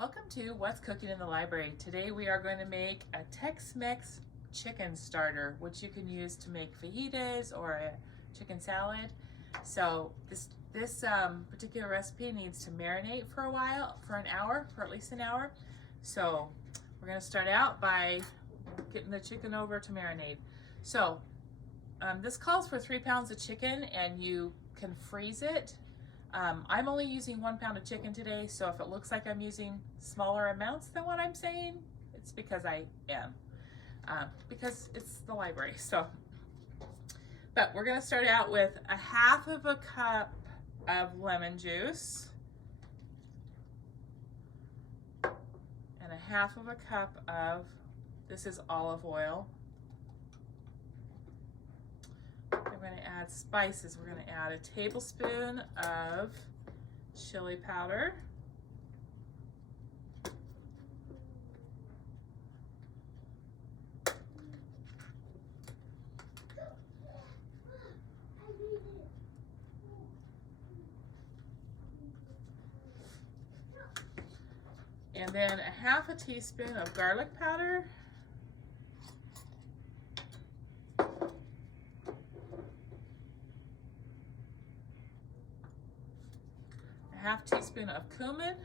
Welcome to What's Cooking in the Library. Today we are going to make a Tex-Mex chicken starter, which you can use to make fajitas or a chicken salad. So this particular recipe needs to marinate for a while, for at least an hour. So we're going to start out by getting the chicken over to marinate. So this calls for 3 pounds of chicken, and you can freeze it. I'm only using 1 pound of chicken today, so if it looks like I'm using smaller amounts than what I'm saying, it's because I am, because it's the library. So, but we're gonna start out with a 1/2 cup of lemon juice and a 1/2 cup of, this is olive oil. We're going to add spices. We're going to add a tablespoon of chili powder, and then a 1/2 teaspoon of garlic powder, a 1/2 teaspoon of cumin,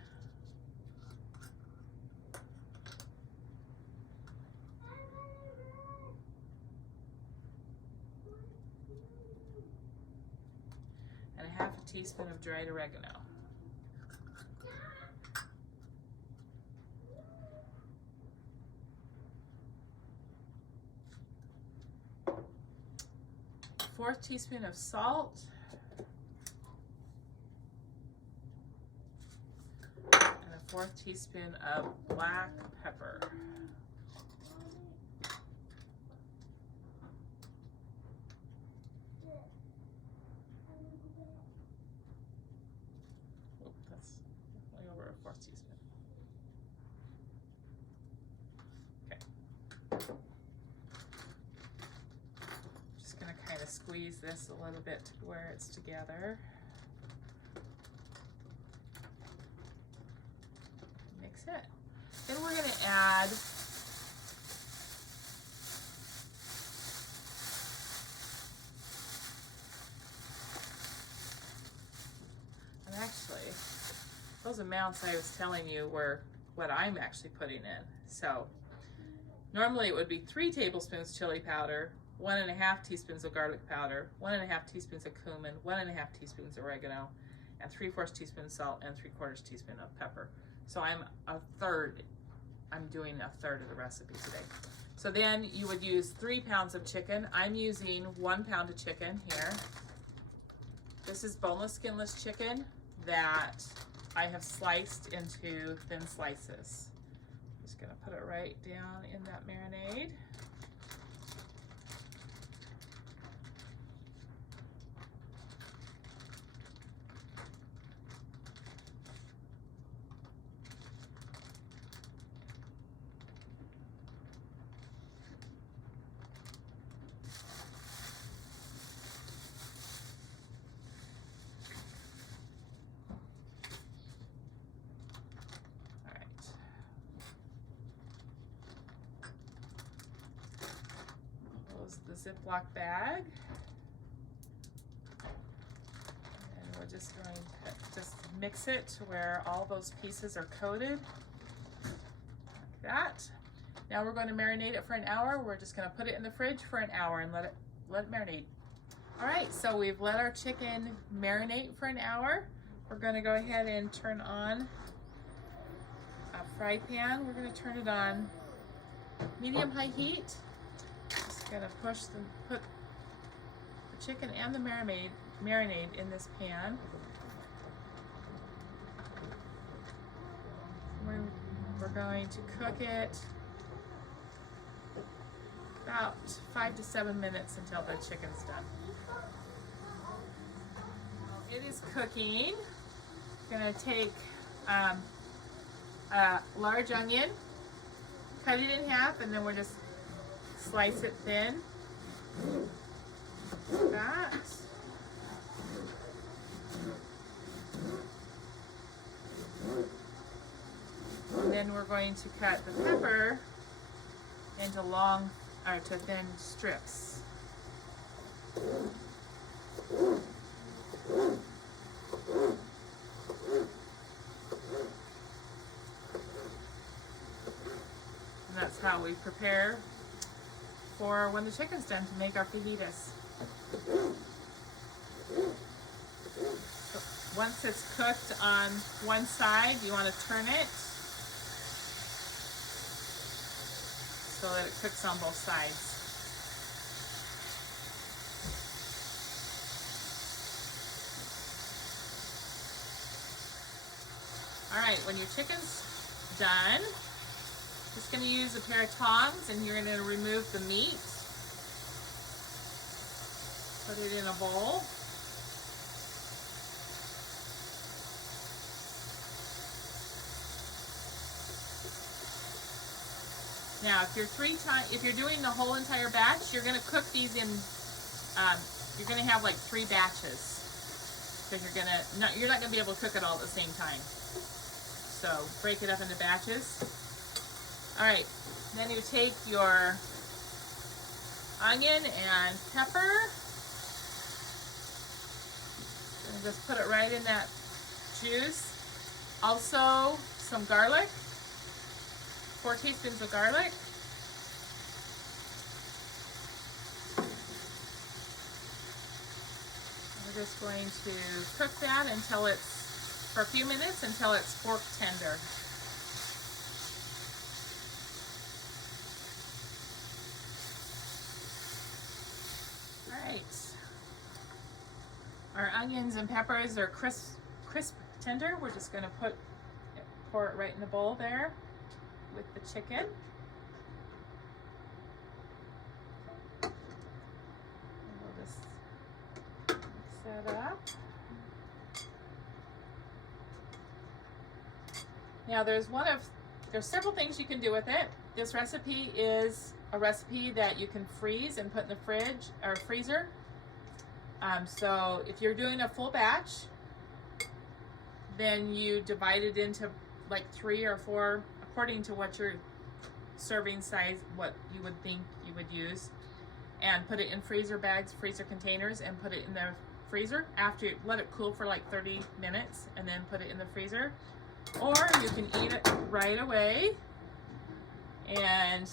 and a 1/2 teaspoon of dried oregano. A 1/4 teaspoon of salt, and a 1/4 teaspoon of black pepper. Oh, that's definitely over a 1/4 teaspoon. Okay. Just gonna kind of squeeze this a little bit to where it's together. Mix it. Then we're gonna add those amounts I was telling you were what I'm actually putting in. So normally it would be 3 tablespoons chili powder, 1 1/2 teaspoons of garlic powder, 1 1/2 teaspoons of cumin, 1 1/2 teaspoons of oregano, and 3/4 teaspoon salt, and 3/4 teaspoon of pepper. So I'm doing a third of the recipe today. So then you would use 3 pounds of chicken. I'm using 1 pound of chicken here. This is boneless, skinless chicken that I have sliced into thin slices. Just gonna put it right down in that marinade. The Ziplock bag, and we're just going to just mix it to where all those pieces are coated like that. Now we're going to marinate it for an hour. We're just going to put it in the fridge for an hour and let it marinate. All right, so we've let our chicken marinate for an hour. We're going to go ahead and turn on a fry pan. We're going to turn it on medium-high heat. Gonna put the chicken and the marinade in this pan. We're going to cook it about 5 to 7 minutes until the chicken's done. It is cooking. Gonna take a large onion, cut it in half, and then we're just slice it thin, like that. then we're going to cut the pepper into long, or to thin strips. And that's how we prepare for when the chicken's done to make our fajitas. Once it's cooked on one side, you want to turn it so that it cooks on both sides. All right, when your chicken's done, just going to use a pair of tongs and you're going to remove the meat. Put it in a bowl. Now, if you're doing the whole entire batch, you're going to cook these in. You're going to have like 3 batches, because you're not going to be able to cook it all at the same time. So break it up into batches. All right. Then you take your onion and pepper and just put it right in that juice. Also, some garlic. 4 teaspoons of garlic. We're just going to cook that for a few minutes until it's fork tender. All right. Our onions and peppers are crisp tender. We're just going to pour it right in the bowl there with the chicken. And we'll just mix that up. Now there's several things you can do with it. This recipe is a recipe that you can freeze and put in the fridge or freezer. So if you're doing a full batch, then you divide it into like 3 or 4 according to what your serving size, what you would think you would use, and put it in freezer bags, freezer containers, and put it in the freezer after you let it cool for like 30 minutes and then put it in the freezer. Or you can eat it right away. And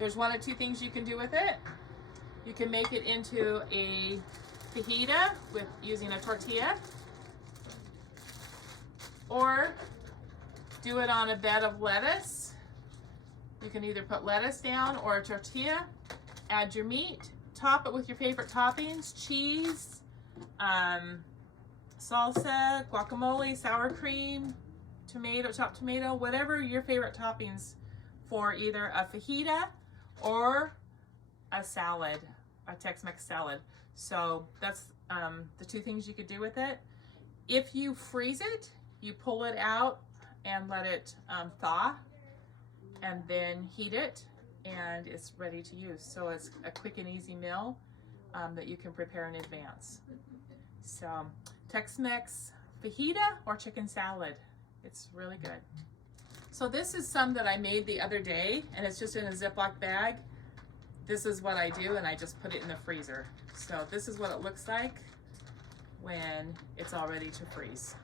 there's 1 or 2 things you can do with it. You can make it into a fajita using a tortilla, or do it on a bed of lettuce. You can either put lettuce down or a tortilla, add your meat, top it with your favorite toppings, cheese, salsa, guacamole, sour cream, chopped tomato, whatever your favorite toppings for either a fajita or a salad, a Tex-Mex salad. So that's the 2 things you could do with it. If you freeze it, you pull it out and let it thaw, and then heat it, and it's ready to use. So it's a quick and easy meal that you can prepare in advance. So Tex-Mex fajita or chicken salad. It's really good. So this is some that I made the other day, and it's just in a Ziploc bag. This is what I do, and I just put it in the freezer. So this is what it looks like when it's all ready to freeze.